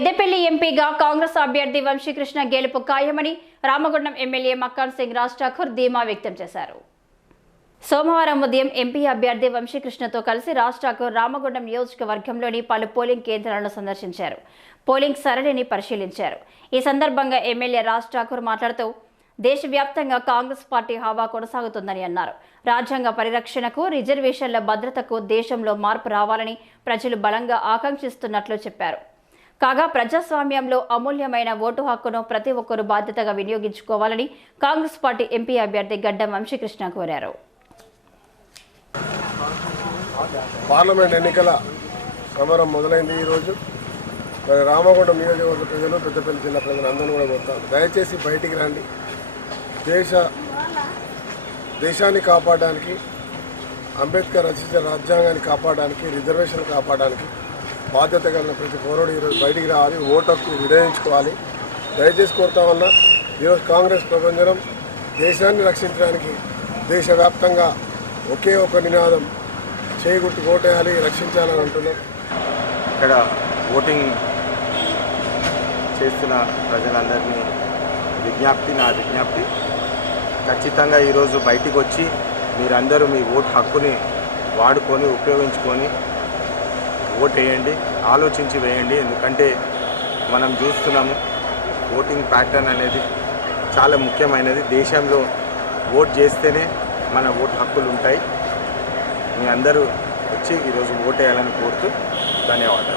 పెద్దపల్లి ఎంపీగా కాంగ్రెస్ అభ్యర్థి వంశీకృష్ణ గెలుపు ఖాయమని రామగుండం ఎమ్మెల్యే మక్కాన్ సింగ్ రాజ్ ఠాకూర్ ధీమా వ్యక్తం చేశారు. సోమవారం ఉదయం ఎంపీ అభ్యర్థి వంశీకృష్ణతో కలిసి రాజ్ ఠాకూర్ రామగుండం నియోజకవర్గంలోని పలు పోలింగ్ కేంద్రాలను సందర్శించారు. పోలింగ్ సరళిని పరిశీలించారు. ఈ సందర్భంగా ఎమ్మెల్యే రాజ్ ఠాకూర్ మాట్లాడుతూ దేశవ్యాప్తంగా కాంగ్రెస్ పార్టీ హవా కొనసాగుతుందని అన్నారు. రాజ్యాంగ పరిరక్షణకు రిజర్వేషన్ల భద్రతకు దేశంలో మార్పు రావాలని ప్రజలు బలంగా ఆకాంక్షిస్తున్నట్లు చెప్పారు. కాగా ప్రజాస్వామ్యంలో అమూల్యమైన ఓటు హక్కును ప్రతి ఒక్కరూ బాధ్యతగా వినియోగించుకోవాలని కాంగ్రెస్ పార్టీ ఎంపీ అభ్యర్థి గడ్డం వంశీకృష్ణ కోరారు. పార్లమెంట్ ఎన్నికల సమరం మొదలైంది ఈరోజు మరి రామగుండం నియోజకవర్గ ప్రజలు పెద్దపల్లి జిల్లా ప్రజలు అందరూ కూడా కోరుతారు దయచేసి బయటికి రండి. దేశ దేశాన్ని కాపాడడానికి అంబేద్కర్ రచించిన రాజ్యాంగాన్ని కాపాడడానికి రిజర్వేషన్ కాపాడడానికి బాధ్యత కలిగిన ప్రతి పౌరుడు ఈరోజు బయటికి రావాలి ఓటర్కు వినియోగించుకోవాలి దయచేసి కోరుతా ఉన్నా ఈరోజు కాంగ్రెస్ ప్రపంచం దేశాన్ని రక్షించడానికి దేశవ్యాప్తంగా ఒకే ఒక నినాదం చేయగుర్తు ఓటేయాలి రక్షించాలని అంటున్నాం. ఇక్కడ ఓటింగ్ చేస్తున్న ప్రజలందరినీ విజ్ఞప్తి నా విజ్ఞప్తి ఖచ్చితంగా ఈరోజు బయటికి వచ్చి మీరందరూ మీ ఓటు హక్కుని వాడుకొని ఉపయోగించుకొని ఓటు వేయండి ఆలోచించి వేయండి. ఎందుకంటే మనం చూస్తున్నాము ఓటింగ్ ప్యాటర్న్ అనేది చాలా ముఖ్యమైనది. దేశంలో ఓట్ చేస్తేనే మన ఓటు హక్కులు ఉంటాయి. మీ అందరూ వచ్చి ఈరోజు ఓటు వేయాలని కోరుతూ ధన్యవాదాలు.